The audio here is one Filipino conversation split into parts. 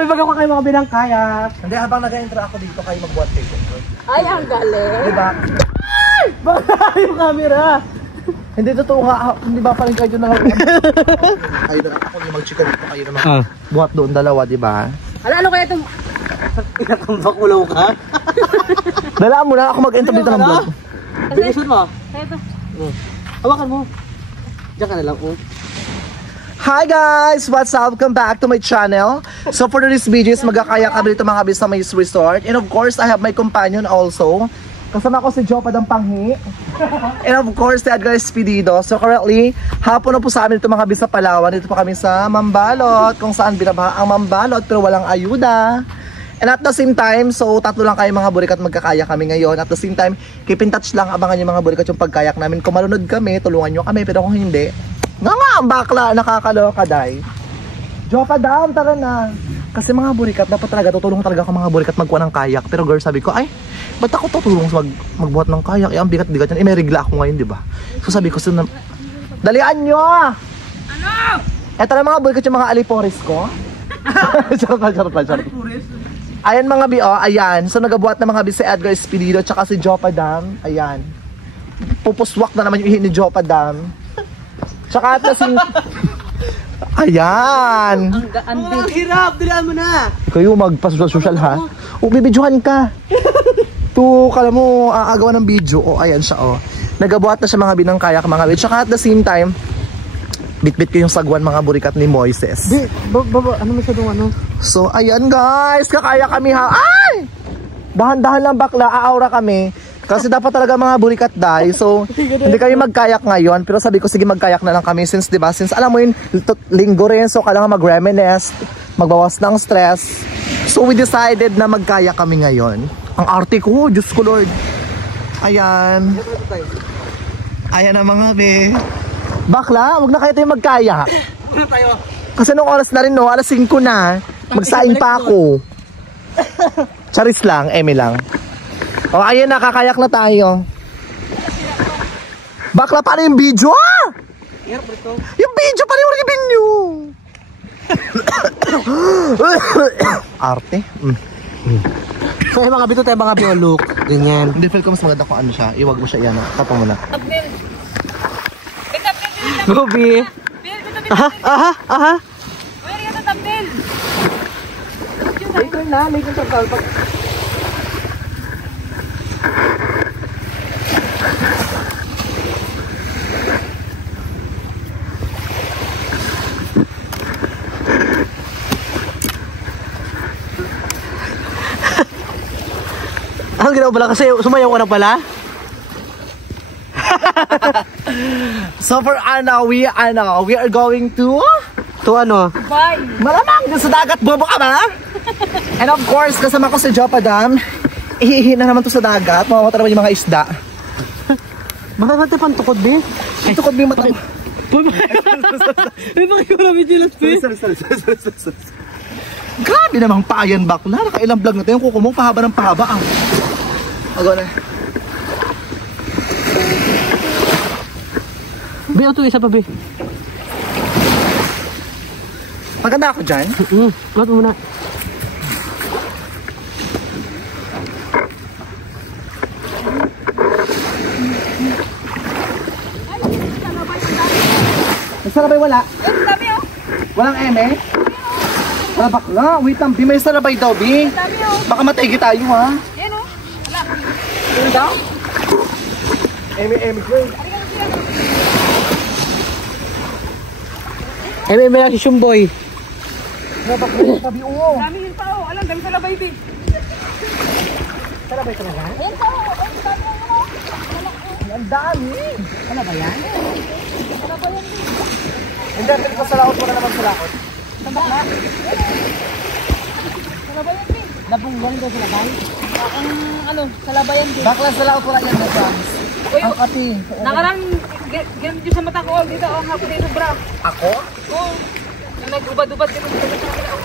kami bago kayo mga binangkayat. Hindi, habang nag-intro ako dito kayo magbuhat kayo. Ay, ang galing. Diba? Ay! Baka yung camera. Hindi totoo nga, hindi ba parang kayo na lang? Kayo na ako yung mag-chika dito kayo naman. Buhat doon, dalawa, diba? Ano kaya itong... Inatambak ulaw ka? Dalaan mo na ako mag-intro dito ng vlog. Bilisod mo. Kaya ito. Hawakan mo. Diyan ka na lang. Hi guys! What's up? Welcome back to my channel. So for this video is magkakaya kami dito mga bis na may resort. And of course, I have my companion also. Kasama ko si Jopa ng Panghi. And of course, si Edgar Espedido. So currently, hapon na po sa amin ito mga bis sa Palawan. Dito po kami sa Mambalot, kung saan binabaha ang Mambalot pero walang ayuda. And at the same time, so tatlo lang kayo mga burikat magkakaya kami ngayon. At the same time, keep in touch lang, abangan yung mga burikat yung pagkayak namin. Kung malunod kami, tulungan nyo kami. Pero kung hindi, nga ang bakla, nakakaloka day. Jopa dam, tara na. Kasi mga burikat, dapat talaga, tutulong talaga ako mga burikat magkuha ng kayak. Pero girl, sabi ko, ay, ba't ako tutulong magbuhat ng kayak? Eh, ang bigat-bigat yan. Eh, may regla ako ngayon, di ba? So sabi ko, dalian nyo! Ano? Eto na mga burikat yung mga alipores ko. Charot. Ayan mga bi, oh, ayan. So nagabuhat na mga bi si Edgar Espedido tsaka si Jopa Dam. Ayan. Pupuswak na naman yung ihi ni Jopa Dam. Tsaka at si... Ayan. Ang hirap, dilaan mo na. Kayo magpa-social ha. O, bibidyohan ka. To, kala mo, aagawa ng video. O, ayan siya, o. Nagabuhat na siya mga binang kayak mga bi. Tsaka at the same time, bit-bit ko yung sagwan mga burikat ni Moises. Ano masyadong ano? So, ayan guys, kakaya kami ha. Ay! Dahan-dahan lang bakla, aaura kami. Kasi dapat talaga mga burikat dahil. So, hindi kami magkayak ngayon. Pero sabi ko, sige magkayak na lang kami. Since, diba, since alam mo yun, linggo rin. So, kailangan mag-reminisce, magbawas ng stress. So, we decided na magkayak kami ngayon. Ang arte ko, Diyos ko Lord. Ayan. Ayan ang mga be. Bakla, wag na kayo tayo magkayak. Kasi nung oras na rin, no, alas 5 na. Magsaing pa ako. Charis lang, eme lang. O, ayun, nakakayak na tayo. Bakla, paano yung video? Yung video, paano yung review nyo? Arte. So, mga bito tayo mga biolog. Ganyan. Hindi, feel ko mas maganda kung ano siya. Iwag mo siya, yan. Tapo mo na. Ruby. Aha. Uy, ito thumbnail. Later na, later sa kalpak. Ang ginawa pala kasi sumayaw ka na pala. So for we are going to ano? Bye. malamang dun sa dagat, bobo ka ba? And of course, kasama ko si Jopa Dam. Ihihi na naman to sa dagat. Mamamata naman yung mga isda. Bakit natin pantukod, be? Ay, tukod mo yung mata. May makikula vigilant, be? Sorry. Grabe namang paayan bakla. Nakailang vlog na tayo. Yung kuko mo, pahaba ng pahaba. Agaw na. Be, ito isa pa, be. Maganda ako dyan. Mat mo muna. Salabay wala? Ang dami, oh. Walang eme? Wala bakla. Wait lang, Bi. May salabay daw, Bi. Ang dami, oh. Baka mataigi tayo, ha? Yan, oh. Wala. Ano daw? Eme, girl. May lang si Shumboy. Wala bakla yung tabi, oo. Dami yun pa, oh. Alam, dami sa labay, be. Salabay talaga? Ayan pa, oh. Ang dami, oh. Ang dami. Ano ba yan? Ano ba yan, be? Hindi, pero ko sa laot mo na naman sa laot. Ano ba yan, be? Nabunggan daw sila tayo. Ang, ano, sa labayan, be. Bakla sa laot wala yan, Masa. Uy, Ang kati. nakarang, ganun dito sa mata ko, oh. Dito, oh. Hapon dito, bra. Ako? Oo. Yung nag-ubad-ubad, ganun dito sa akin, oh.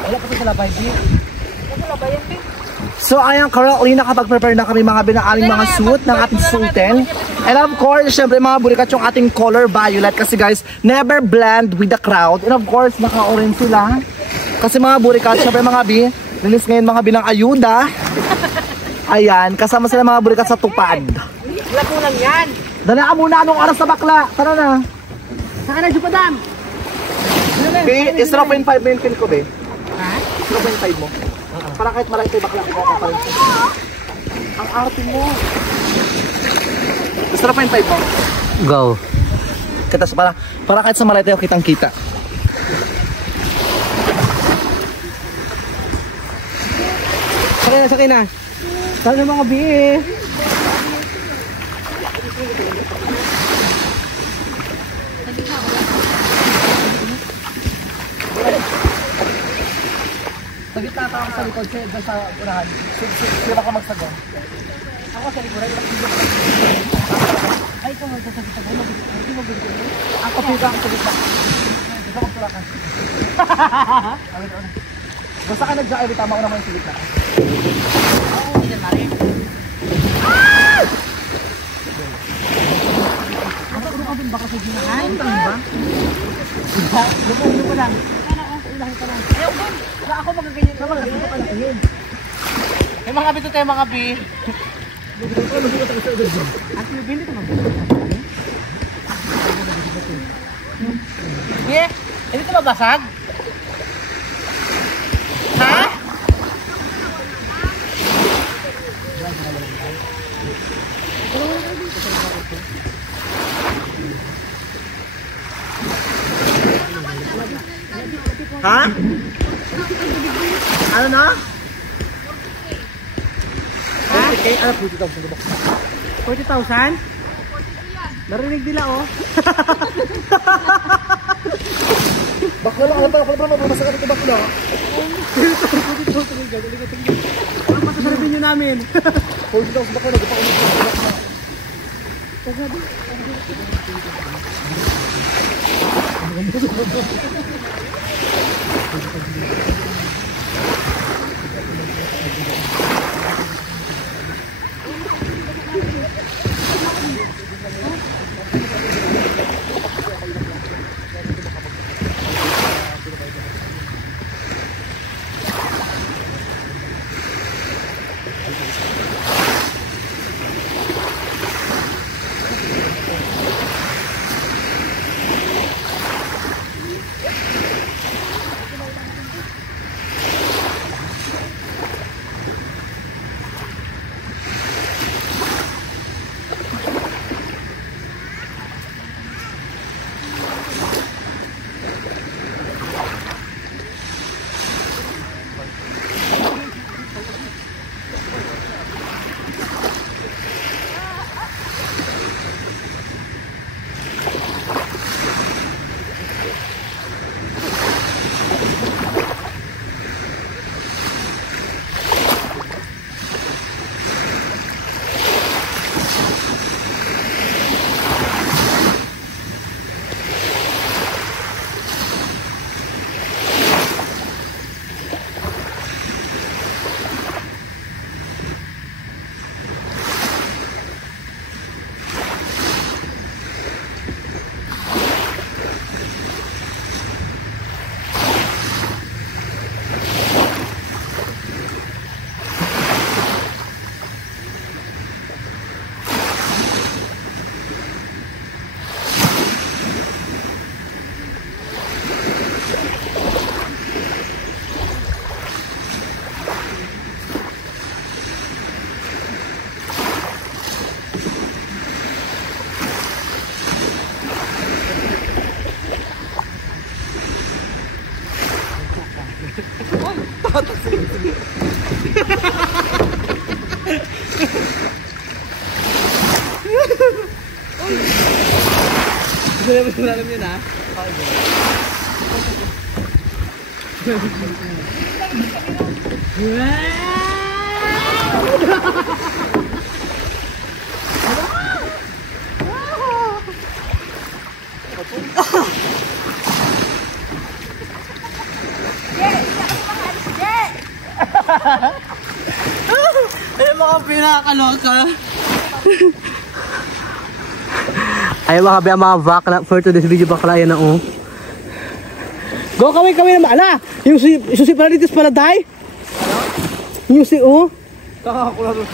Wala kasi sa labay, Bi. Sa labayan, be. So ayan, currently nakapag-prepare na kami mga binaaling mga suit ng ating sultan. And of course, syempre mga burikat yung ating color violet. Kasi guys, never blend with the crowd. And of course, naka-orange sila. Kasi mga burikat, syempre mga bi, release ngayon mga bi ng ayuda. Ayan, kasama sila mga burikat sa tupad. Wala po lang yan. Dala ka muna, anong oras sa bakla? Tara na. Saka na, Jupadam. Be, is 0.5 maintain ko, be. Ha? 0.5 mo. Para kahit malaki tayo bakla, ako pa rin. Ang arte mo. Is 0.5 mo. Go. Kita para kahit sa malay tayo kitang kita. Sakay na. Saan yung mga biye? Sa gitna ka ako sa likod, siya sa urahan. Sige ba ka magsagot? Ako sa likuran. Ay, ito magsasagot ako. Hindi mo bilhin mo. Ako pika ako sa gitna. Gusto magtulakan. Basta ka nag-jaay, tama ko naman yung sa gitna. Oo, hindi na rin. Ano ka din baka sa ginahan? Ano ba? Lupo lang. Ilahin ka lang. Ayaw ko. Wala ako magaganyan. Wala magaganyan ka lang. Ayun. May mga bito tayo mga bi. At yung bindi ko mag Yeah. Hindi ito mabasag? Ha? Ha? Ano na? Ha? Okay, ano po dito? 40,000? Narinig nila oh. Bakla lang, alam ba? Mamasakit ito bakla. Ano pa sa revenue namin? 40,000 bakla, nagpapakalit sa bakla. Hindi mo alam yun ha? Ay, mga pinakaloka. Ay mga bakla, for today's video bakla yan na oh. Go, kaway naman. Ala, yung si Paralitis pala, day. Yung si, oh. Kakakula doon.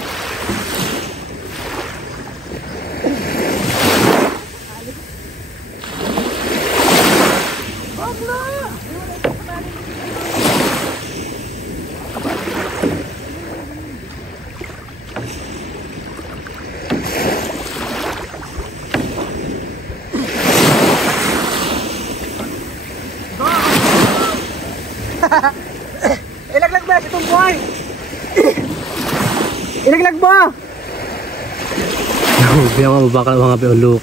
Ilaglag ba itong buhay? Ilaglag ba? Biya nga mabakal mga piolok.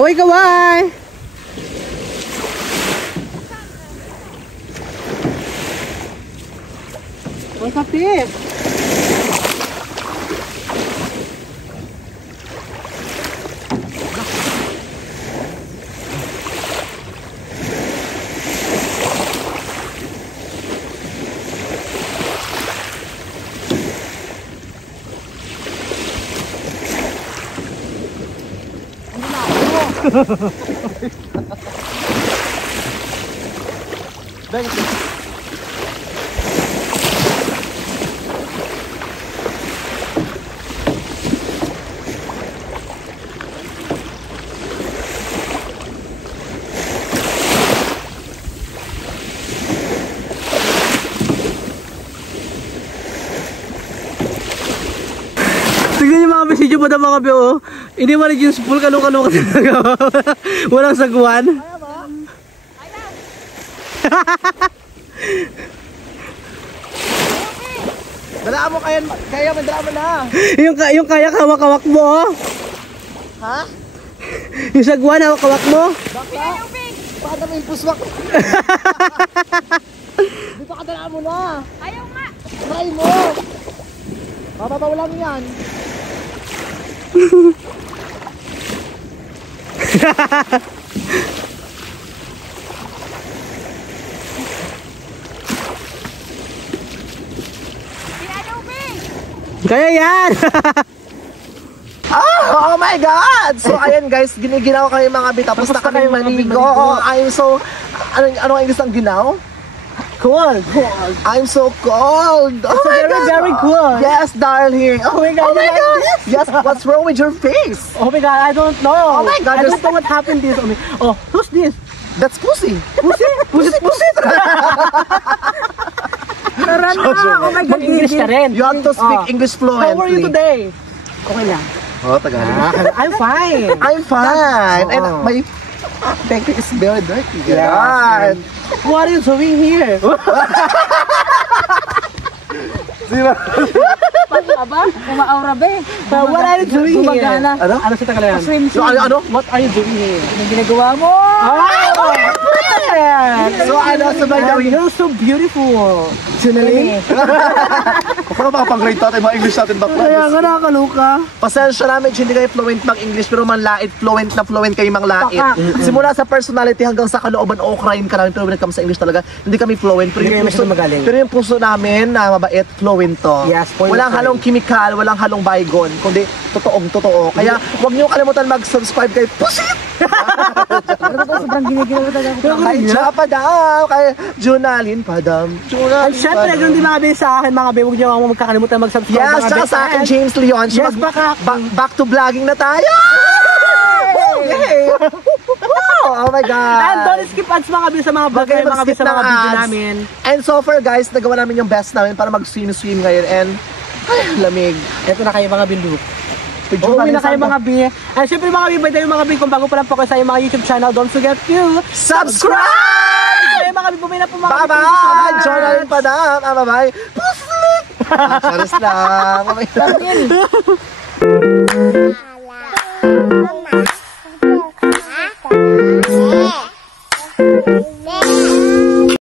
Kaway! Ang kapit! Tignan yung mga besidyo pa na mga be, oh. Iniwalig yung spool, kano-kano kasi nagawa. Walang sagwan. Kaya ba? Dalaan mo kaya madala mo na. Yung kaya hawak-hawak mo, oh. Ha? Yung sagwan, hawak-hawak mo. Baka? Paano mo yung puswak? Di ba kadalaan mo na? Ayaw nga. Try mo. Mababaw lang yan. Kaya yan! Oh my God! So ayan guys, giniginaw kami mga bit. Tapos na kami manigo. I'm so... Ano ang English ng ginaw? Cold! I'm so cold! Oh my God! Very cold! Yes, darling! Oh my God! Yes, what's wrong with your face? Oh my God, I don't know! Oh my God, I don't know what happened this. Oh, who's this? That's pussy! Pussy! Tara na! Oh my God, English ka rin! You have to speak English fluently. How are you today? Okay lang. Oh, Tagalog. I'm fine! I'm fine! And my thank you is very dirty. Yeah. What are you doing here? Aba, umaura be. What are you doing here? Gumagana. Ano sa Tagalog? Swim. Ano? What are you doing here? Anong ginagawa mo? So so by the way, You're so beautiful. Sinali? Baka makapang-grade tayo, mga English natin bakla. Kaya nga nakakaluka. Pasensya namin, hindi kayo fluent mag-English, pero manlait, fluent kayo manglait. Baka. Simula sa personality hanggang sa kalooban,okrain ka namin, pero when it comes sa English talaga, hindi kami fluent. Pero Hindi yung kayo puso, magaling. pero yung puso namin, na mabait, fluent to. Yes, point walang of halong chemical, walang halong bygone, kundi totoo. Kaya huwag niyo kalimutan mag-subscribe kay Pusit! Sobrang giniginaw talaga ako. Kay Chapadam, kay Junalin Padam. At syempre, ganun din mga be sa akin, mga be, huwag niyo ako magkakalimutan mag-subscribe. Yes, mga tsaka be. sa akin, James Leon. Yes, baka. Back to vlogging na tayo! Yay! Oh my God! And don't skip ads mga be sa mga vlog, Bagay mga be sa mga video ads. namin. And so far guys, nagawa namin yung best namin para mag-swim ngayon. And, ay, lamig. Ito na kayo mga bindu. Medyo Uuwi na kayo palisang- mga be. And syempre mga be, by the way mga be, kung bago pa lang po kayo sa iyong mga YouTube channel, don't forget to Subscribe! Kaya mga be, bumili na po mga be. Bye-bye! Jonalyn Padam! Bye-bye! Pusit! Charis lang! Bye-bye!